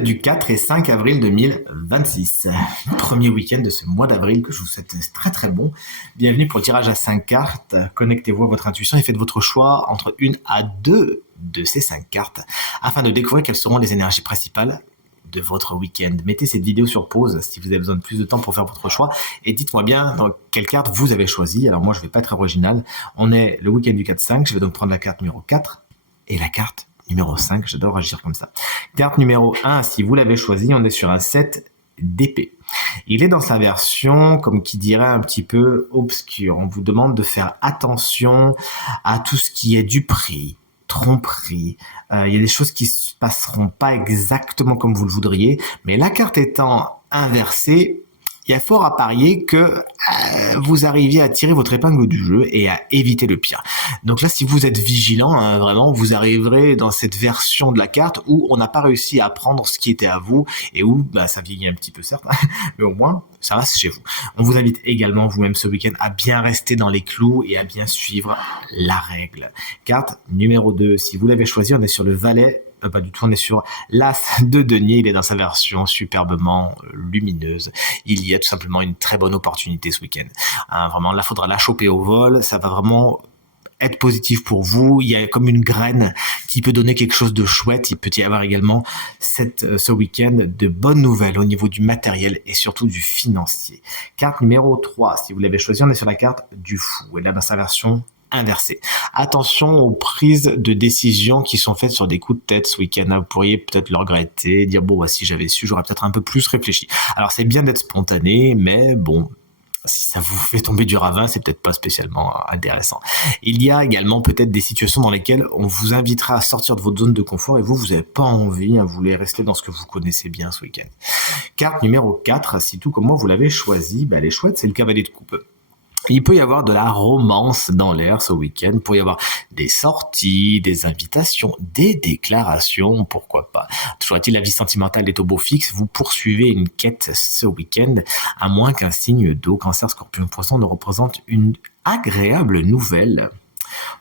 du 4 et 5 avril 2026. Premier week-end de ce mois d'avril que je vous souhaite très très bon. Bienvenue pour le tirage à 5 cartes. Connectez-vous à votre intuition et faites votre choix entre une à deux de ces 5 cartes afin de découvrir quelles seront les énergies principales de votre week-end. Mettez cette vidéo sur pause si vous avez besoin de plus de temps pour faire votre choix et dites-moi bien dans quelle carte vous avez choisi. Alors moi je ne vais pas être original. On est le week-end du 4-5. Je vais donc prendre la carte numéro 4 et la carte numéro 5, j'adore agir comme ça. Carte numéro 1, si vous l'avez choisi, on est sur un 7 d'épée. Il est dans sa version, comme qui dirait, un petit peu obscure. On vous demande de faire attention à tout ce qui est du prix, tromperie. Il y a des choses qui se passeront pas exactement comme vous le voudriez, mais la carte étant inversée, il y a fort à parier que vous arriviez à tirer votre épingle du jeu et à éviter le pire. Donc là, si vous êtes vigilant, vraiment, vous arriverez dans cette version de la carte où on n'a pas réussi à prendre ce qui était à vous et où ça vieillit un petit peu, certes, mais au moins, ça reste chez vous. On vous invite également, vous-même, ce week-end, à bien rester dans les clous et à bien suivre la règle. Carte numéro 2, si vous l'avez choisi, on est sur le valet. Pas du tout, on est sur l'As de denier, il est dans sa version superbement lumineuse. Il y a tout simplement une très bonne opportunité ce week-end. Vraiment, là, il faudra la choper au vol, ça va vraiment être positif pour vous. Il y a comme une graine qui peut donner quelque chose de chouette. Il peut y avoir également ce week-end de bonnes nouvelles au niveau du matériel et surtout du financier. Carte numéro 3, si vous l'avez choisi, on est sur la carte du fou, et là dans sa version inversé. Attention aux prises de décision qui sont faites sur des coups de tête ce week-end. Vous pourriez peut-être le regretter, dire bon, si j'avais su, j'aurais peut-être un peu plus réfléchi. Alors c'est bien d'être spontané, mais bon, si ça vous fait tomber du ravin, c'est peut-être pas spécialement intéressant. Il y a également peut-être des situations dans lesquelles on vous invitera à sortir de votre zone de confort et vous n'avez pas envie, vous voulez rester dans ce que vous connaissez bien ce week-end. Carte numéro 4, si tout comme moi vous l'avez choisi, elle est chouette, c'est le cavalier de coupe. Il peut y avoir de la romance dans l'air ce week-end. Il peut y avoir des sorties, des invitations, des déclarations, pourquoi pas. Toujours est-il, la vie sentimentale est au beau fixe. Vous poursuivez une quête ce week-end, à moins qu'un signe d'eau, Cancer, Scorpion, Poisson, ne représente une agréable nouvelle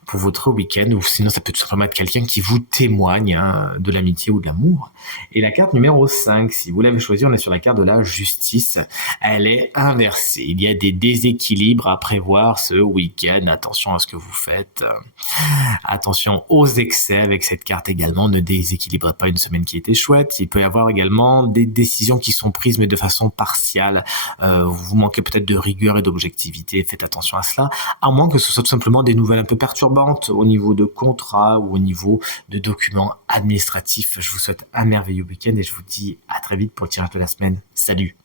pour votre week-end, ou sinon ça peut tout simplement être quelqu'un qui vous témoigne de l'amitié ou de l'amour. Et la carte numéro 5, si vous l'avez choisie, on est sur la carte de la justice. Elle est inversée. Il y a des déséquilibres à prévoir ce week-end. Attention à ce que vous faites. Attention aux excès avec cette carte également. Ne déséquilibrez pas une semaine qui était chouette. Il peut y avoir également des décisions qui sont prises mais de façon partiale. Vous manquez peut-être de rigueur et d'objectivité. Faites attention à cela. À moins que ce soit tout simplement des nouvelles un peu perturbantes au niveau de contrats ou au niveau de documents administratifs. Je vous souhaite un merveilleux week-end et je vous dis à très vite pour le tirage de la semaine. Salut!